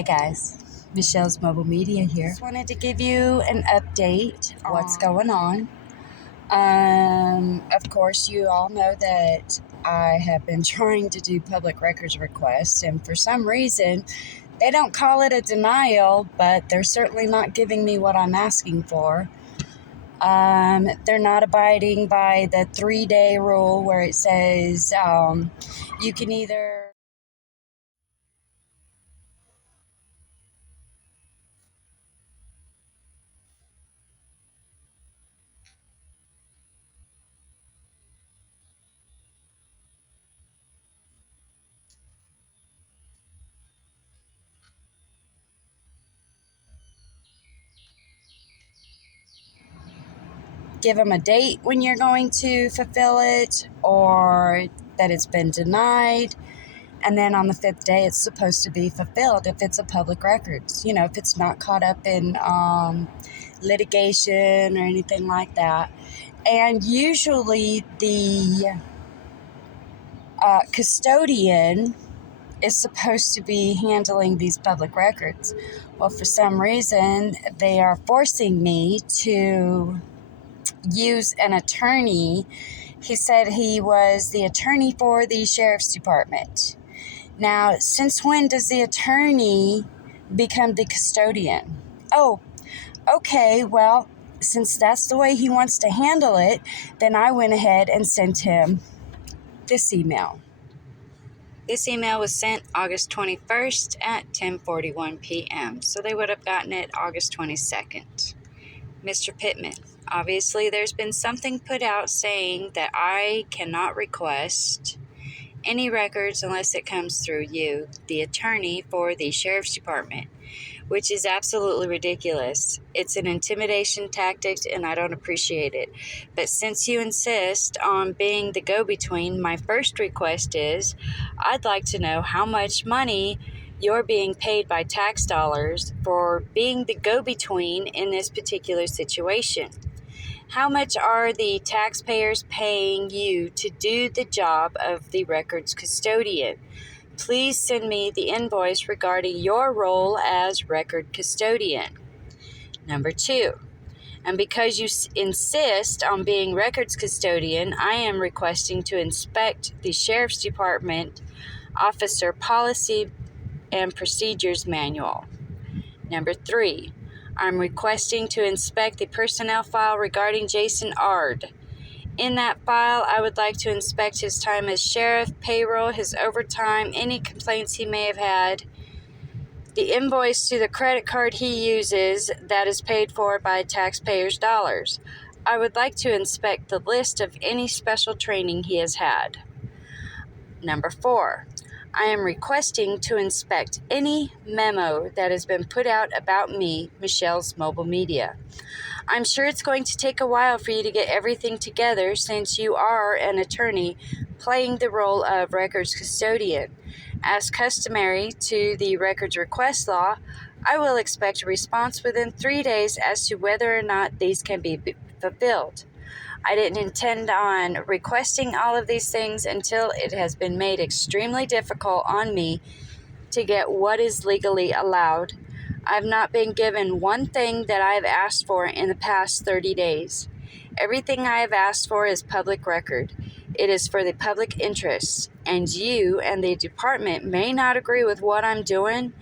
Hi guys, Michelle's Mobile Media here. Just wanted to give you an update on what's going on. Of course, you all know that I have been trying to do public records requests, and for some reason, they don't call it a denial, but they're certainly not giving me what I'm asking for. They're not abiding by the 3-day rule where it says you can either give them a date when you're going to fulfill it, or that it's been denied, and then on the 5th day it's supposed to be fulfilled if it's a public records, if it's not caught up in litigation or anything like that. And usually the custodian is supposed to be handling these public records. Well, for some reason they are forcing me to use an attorney. He said he was the attorney for the sheriff's department. Now, since when does the attorney become the custodian? Oh, okay, well, since that's the way he wants to handle it, then I went ahead and sent him this email. This email was sent August 21st at 10:41 p.m., so they would have gotten it August 22nd. Mr. Pittman, obviously there's been something put out saying that I cannot request any records unless it comes through you, the attorney for the sheriff's department, which is absolutely ridiculous. It's an intimidation tactic and I don't appreciate it. But since you insist on being the go-between, my first request is I'd like to know how much money you're being paid by tax dollars for being the go-between in this particular situation. How much are the taxpayers paying you to do the job of the records custodian? Please send me the invoice regarding your role as record custodian. Number 2, and because you insist on being records custodian, I am requesting to inspect the Sheriff's Department Officer Policy and Procedures Manual. Number 3, I'm requesting to inspect the personnel file regarding Jason Ard. In that file, I would like to inspect his time as sheriff, payroll, his overtime, any complaints he may have had, the invoice to the credit card he uses that is paid for by taxpayers' dollars. I would like to inspect the list of any special training he has had. Number 4, I am requesting to inspect any memo that has been put out about me, Michelle's Mobile Media. I'm sure it's going to take a while for you to get everything together since you are an attorney playing the role of records custodian. As customary to the records request law, I will expect a response within 3 days as to whether or not these can be fulfilled. I didn't intend on requesting all of these things until it has been made extremely difficult on me to get what is legally allowed. I've not been given one thing that I have asked for in the past 30 days. Everything I have asked for is public record. It is for the public interest, and you and the department may not agree with what I'm doing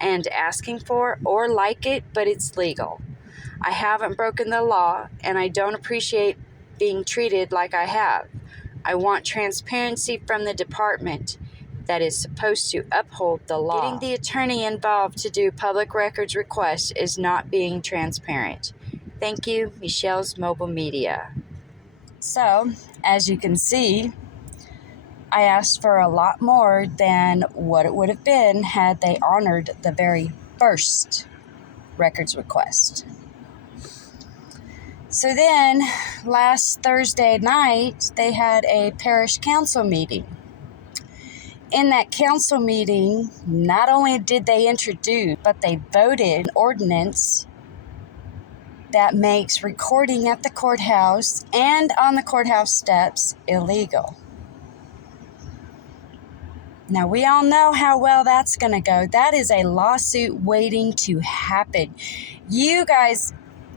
and asking for or like it, but it's legal. I haven't broken the law, and I don't appreciate being treated like I have. I want transparency from the department that is supposed to uphold the law. Getting the attorney involved to do public records requests is not being transparent. Thank you, Michelle's Mobile Media. So, as you can see, I asked for a lot more than what it would have been had they honored the very first records request. So then, last Thursday night, they had a parish council meeting. In that council meeting, not only did they introduce, but they voted an ordinance that makes recording at the courthouse and on the courthouse steps illegal. Now, we all know how well that's going to go. That is a lawsuit waiting to happen. You guys,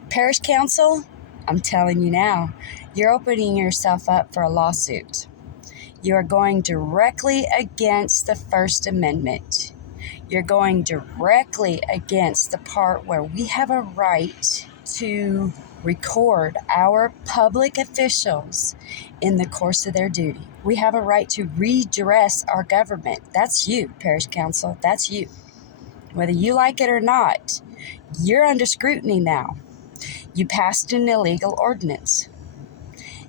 Parish Council, I'm telling you now, you're opening yourself up for a lawsuit. You are going directly against the First Amendment. You're going directly against the part where we have a right to record our public officials in the course of their duty. We have a right to redress our government. That's you, Parish Council. That's you. Whether you like it or not, you're under scrutiny now. You passed an illegal ordinance.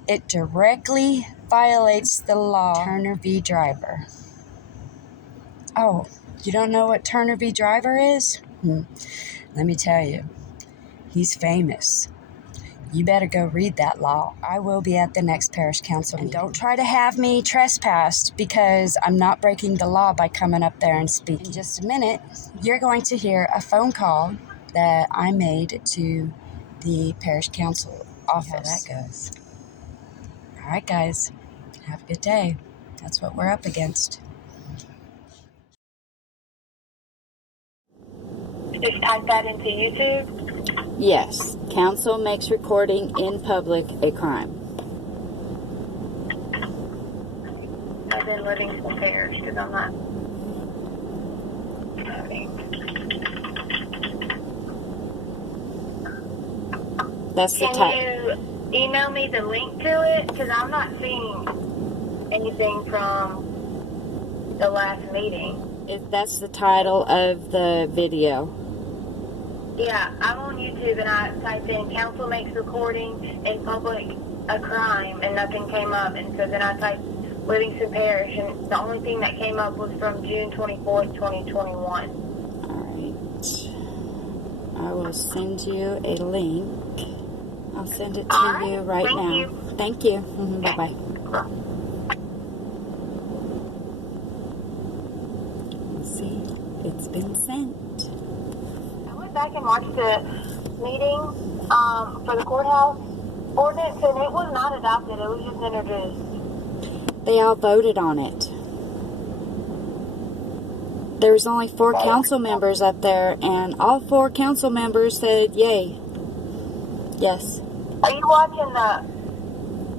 It directly violates the law. Turner v. Driver. Oh, you don't know what Turner v. Driver is? Let me tell you, he's famous. You better go read that law. I will be at the next Parish Council meeting. And don't try to have me trespassed because I'm not breaking the law by coming up there and speaking. In just a minute, you're going to hear a phone call that I made to the Parish Council office. How that goes. All right, guys. Have a good day. That's what we're up against. Just type that into YouTube. Yes. Council makes recording in public a crime. I've been living some pairs because I'm not. That's the type. Can you email me the link to it? Because I'm not seeing anything from the last meeting. That's the title of the video. Yeah, I'm on YouTube and I typed in council makes recording in public a crime and nothing came up. And so then I typed Livingston Parish and the only thing that came up was from June 24th, 2021. Alright. I will send you a link. I'll send it to you right now. Thank you. Bye-bye. See, it's been sent. I went back and watched the meeting for the courthouse ordinance, and it was not adopted. It was just introduced. They all voted on it. There was only 4 council members up there, and all 4 council members said yay. Yes. Are you watching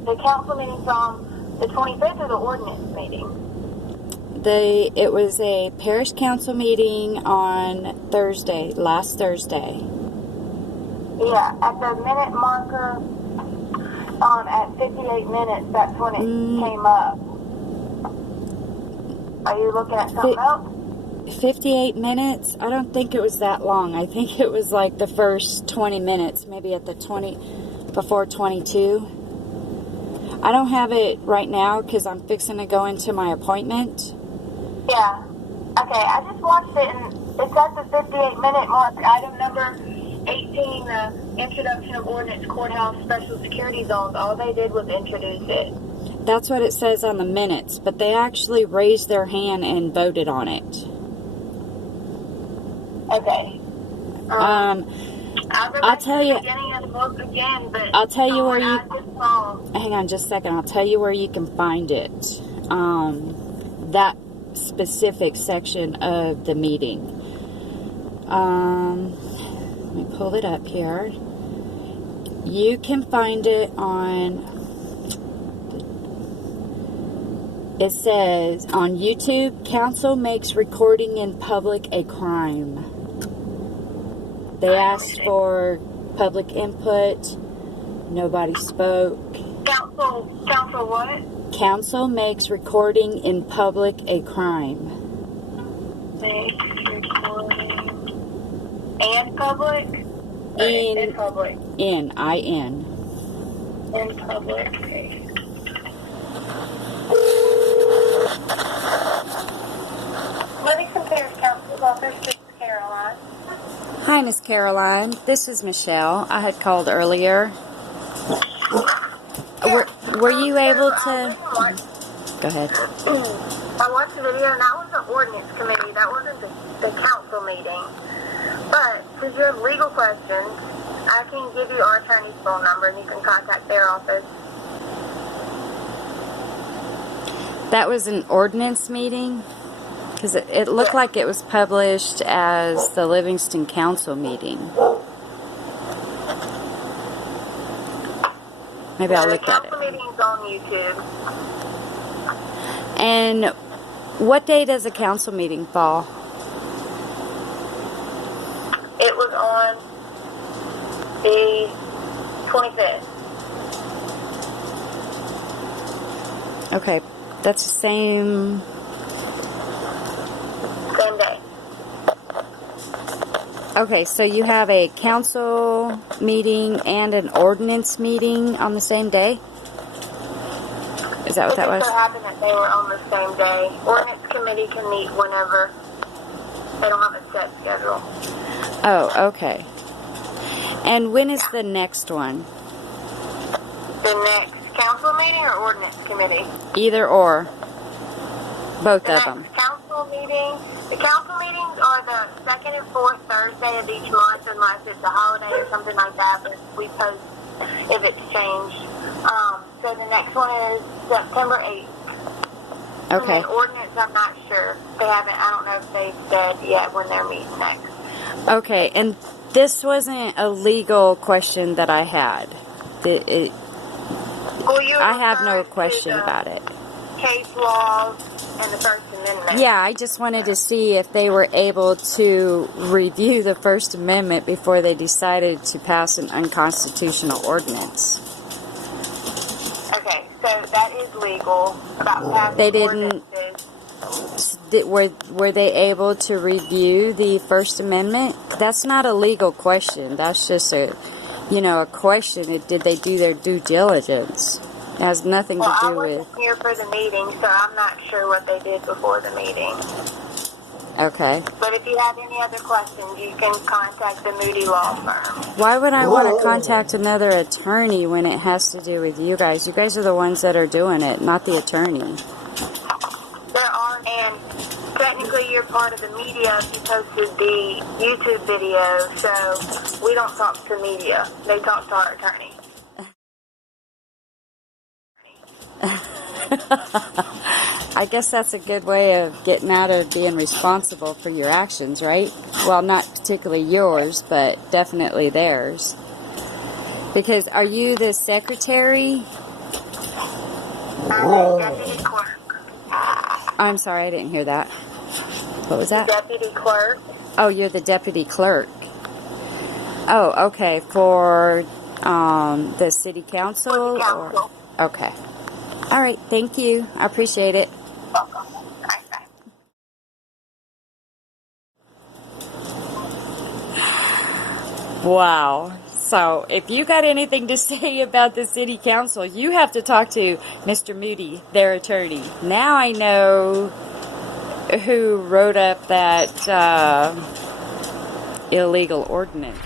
the council meeting from the 25th or the ordinance meeting? It was a parish council meeting on Thursday, last Thursday. Yeah, at the minute marker at 58 minutes, that's when it came up. Are you looking at something else? 58 minutes? I don't think it was that long. I think it was like the first 20 minutes, maybe at the before 22. I don't have it right now because I'm fixing to go into my appointment. Yeah. Okay, I just watched it, and it's at the 58-minute mark. Item number 18, the introduction of ordinance courthouse special security zones. All they did was introduce it. That's what it says on the minutes, but they actually raised their hand and voted on it. Okay. I'll tell you. Again, but I'll tell you where you. Hang on just a second. I'll tell you where you can find it. That specific section of the meeting. Let me pull it up here. You can find it on. It says on YouTube, council makes recording in public a crime. They asked for public input. Nobody spoke. Council what? Council makes recording in public a crime. Makes recording and public? In public. I-N. In public, okay. Livingston Parish Council's office, this is Caroline. Hi, Miss Caroline. This is Michelle. I had called earlier. Were you able to... Go ahead. I watched the video, and that was the ordinance committee. That wasn't the council meeting. But since you have legal questions, I can give you our attorney's phone number, and you can contact their office. That was an ordinance meeting? Because it looked like it was published as the Livingston Council meeting. Maybe I'll look at it. The council meeting's on YouTube. And what day does the council meeting fall? It was on the 25th. Okay, that's the same. Same day. Okay, so you have a council meeting and an ordinance meeting on the same day? Is that what that was? It just so happened that they were on the same day. Ordinance committee can meet whenever. They don't have a set schedule. Oh, okay. And when is the next one? The next council meeting or ordinance committee? Either or. Both The of them. next council meeting. The council meetings are the second and fourth Thursday of each month, unless it's a holiday or something like that. But we post if it's changed. So the next one is September 8th. Okay. And then ordinance, I'm not sure. They haven't. I don't know if they've said yet when they're meeting next. Okay, and this wasn't a legal question that I had. Well, you I have no referred to question the about it. Case laws and the First Amendment. Yeah, I just wanted to see if they were able to review the First Amendment before they decided to pass an unconstitutional ordinance. Okay, so that is legal. About passing They didn't. ordinances. Were they able to review the First Amendment? That's not a legal question. That's just a question. Did they do their due diligence? It has nothing Well, to I do wasn't with. here for the meeting, so I'm not sure what they did before the meeting. Okay. But if you have any other questions, you can contact the Moody Law Firm. Why would I want to contact another attorney when it has to do with you guys? You guys are the ones that are doing it, not the attorney. There are, and technically you're part of the media if you posted the YouTube video, so we don't talk to media. They talk to our attorney. I guess that's a good way of getting out of being responsible for your actions, right? Well, not particularly yours, but definitely theirs. Because are you the secretary? I'm the deputy clerk. I'm sorry, I didn't hear that. What was that? Deputy clerk. Oh, you're the deputy clerk. Oh, okay. For the city council? For the council. Or, okay. All right. Thank you. I appreciate it. Welcome. All right, bye. Wow. So, if you got anything to say about the city council, you have to talk to Mr. Moody, their attorney. Now I know who wrote up that illegal ordinance.